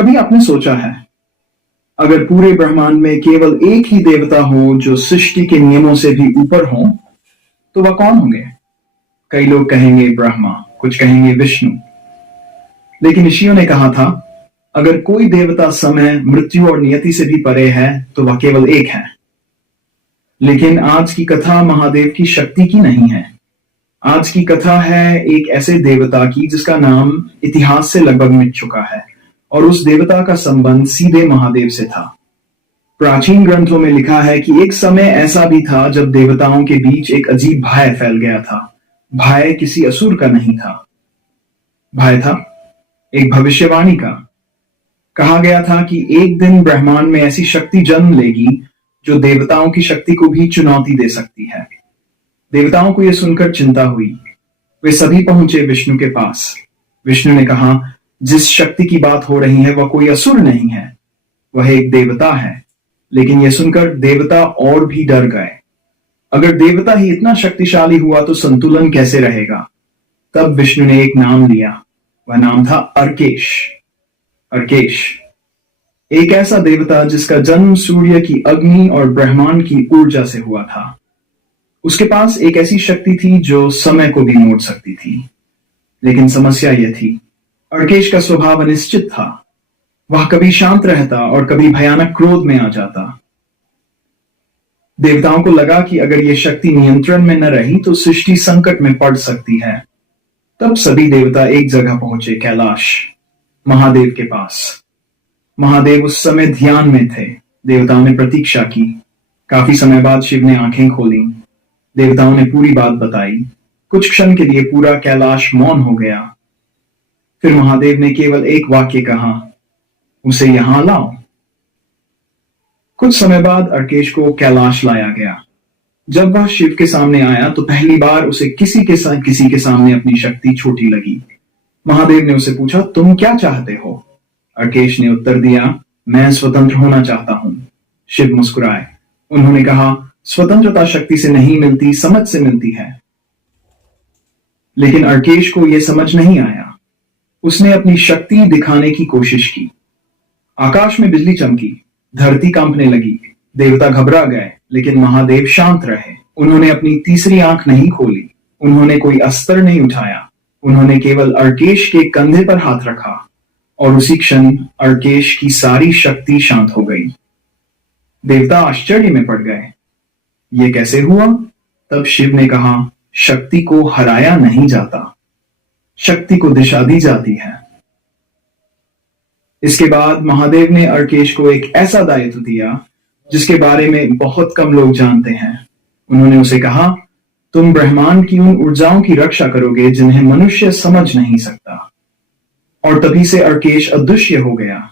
कभी आपने सोचा है, अगर पूरे ब्रह्मांड में केवल एक ही देवता हो जो सृष्टि के नियमों से भी ऊपर हो, तो वह कौन होंगे? कई लोग कहेंगे ब्रह्मा, कुछ कहेंगे विष्णु। लेकिन ऋषियों ने कहा था, अगर कोई देवता समय, मृत्यु और नियति से भी परे है, तो वह केवल एक है। लेकिन आज की कथा महादेव की शक्ति की नहीं है। आज की कथा है एक ऐसे देवता की जिसका नाम इतिहास से लगभग मिट चुका है, और उस देवता का संबंध सीधे महादेव से था। प्राचीन ग्रंथों में लिखा है कि एक समय ऐसा भी था जब देवताओं के बीच एक अजीब भय फैल गया था। भय किसी असुर का नहीं था, भय था एक भविष्यवाणी का। कहा गया था कि एक दिन ब्रह्मांड में ऐसी शक्ति जन्म लेगी जो देवताओं की शक्ति को भी चुनौती दे सकती है। देवताओं को यह सुनकर चिंता हुई। वे सभी पहुंचे विष्णु के पास। विष्णु ने कहा, जिस शक्ति की बात हो रही है वह कोई असुर नहीं है, वह एक देवता है। लेकिन यह सुनकर देवता और भी डर गए। अगर देवता ही इतना शक्तिशाली हुआ तो संतुलन कैसे रहेगा? तब विष्णु ने एक नाम लिया। वह नाम था अर्केश। अर्केश एक ऐसा देवता जिसका जन्म सूर्य की अग्नि और ब्रह्मांड की ऊर्जा से हुआ था। उसके पास एक ऐसी शक्ति थी जो समय को भी मोड़ सकती थी। लेकिन समस्या यह थी, अर्केश का स्वभाव अनिश्चित था। वह कभी शांत रहता और कभी भयानक क्रोध में आ जाता। देवताओं को लगा कि अगर यह शक्ति नियंत्रण में न रही तो सृष्टि संकट में पड़ सकती है। तब सभी देवता एक जगह पहुंचे, कैलाश, महादेव के पास। महादेव उस समय ध्यान में थे। देवताओं ने प्रतीक्षा की। काफी समय बाद शिव ने आंखें खोली। देवताओं ने पूरी बात बताई। कुछ क्षण के लिए पूरा कैलाश मौन हो गया। फिर महादेव ने केवल एक वाक्य कहा, उसे यहां लाओ। कुछ समय बाद अर्केश को कैलाश लाया गया। जब वह शिव के सामने आया तो पहली बार उसे किसी के सामने अपनी शक्ति छोटी लगी। महादेव ने उसे पूछा, तुम क्या चाहते हो? अर्केश ने उत्तर दिया, मैं स्वतंत्र होना चाहता हूं। शिव मुस्कुराए। उन्होंने कहा, स्वतंत्रता शक्ति से नहीं मिलती, समझ से मिलती है। लेकिन अर्केश को यह समझ नहीं आया। उसने अपनी शक्ति दिखाने की कोशिश की। आकाश में बिजली चमकी, धरती कांपने लगी। देवता घबरा गए, लेकिन महादेव शांत रहे। उन्होंने अपनी तीसरी आंख नहीं खोली। उन्होंने कोई अस्त्र नहीं उठाया। उन्होंने केवल अर्केश के कंधे पर हाथ रखा, और उसी क्षण अर्केश की सारी शक्ति शांत हो गई। देवता आश्चर्य में पड़ गए। यह कैसे हुआ? तब शिव ने कहा, शक्ति को हराया नहीं जाता, शक्ति को दिशा दी जाती है। इसके बाद महादेव ने अर्केश को एक ऐसा दायित्व दिया जिसके बारे में बहुत कम लोग जानते हैं। उन्होंने उसे कहा, तुम ब्रह्मांड की उन ऊर्जाओं की रक्षा करोगे जिन्हें मनुष्य समझ नहीं सकता। और तभी से अर्केश अदृश्य हो गया।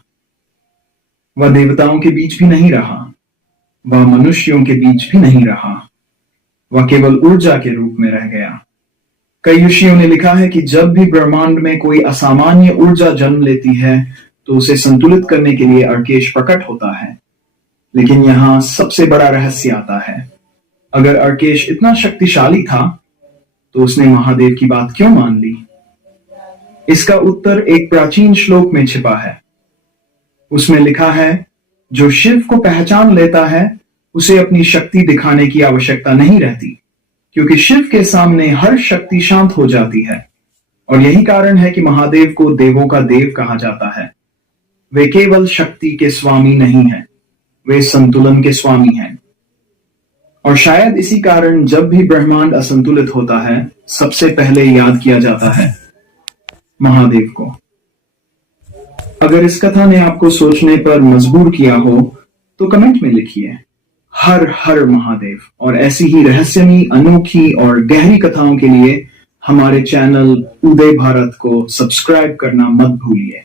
वह देवताओं के बीच भी नहीं रहा, वह मनुष्यों के बीच भी नहीं रहा। वह केवल ऊर्जा के रूप में रह गया। कई ऋषियों ने लिखा है कि जब भी ब्रह्मांड में कोई असामान्य ऊर्जा जन्म लेती है तो उसे संतुलित करने के लिए अर्केश प्रकट होता है। लेकिन यहां सबसे बड़ा रहस्य आता है। अगर अर्केश इतना शक्तिशाली था तो उसने महादेव की बात क्यों मान ली? इसका उत्तर एक प्राचीन श्लोक में छिपा है। उसमें लिखा है, जो शिव को पहचान लेता है उसे अपनी शक्ति दिखाने की आवश्यकता नहीं रहती, क्योंकि शिव के सामने हर शक्ति शांत हो जाती है। और यही कारण है कि महादेव को देवों का देव कहा जाता है। वे केवल शक्ति के स्वामी नहीं हैं, वे संतुलन के स्वामी हैं। और शायद इसी कारण जब भी ब्रह्मांड असंतुलित होता है, सबसे पहले याद किया जाता है महादेव को। अगर इस कथा ने आपको सोचने पर मजबूर किया हो तो कमेंट में लिखिए, हर हर महादेव। और ऐसी ही रहस्यमयी, अनोखी और गहरी कथाओं के लिए हमारे चैनल उदय भारत को सब्सक्राइब करना मत भूलिए।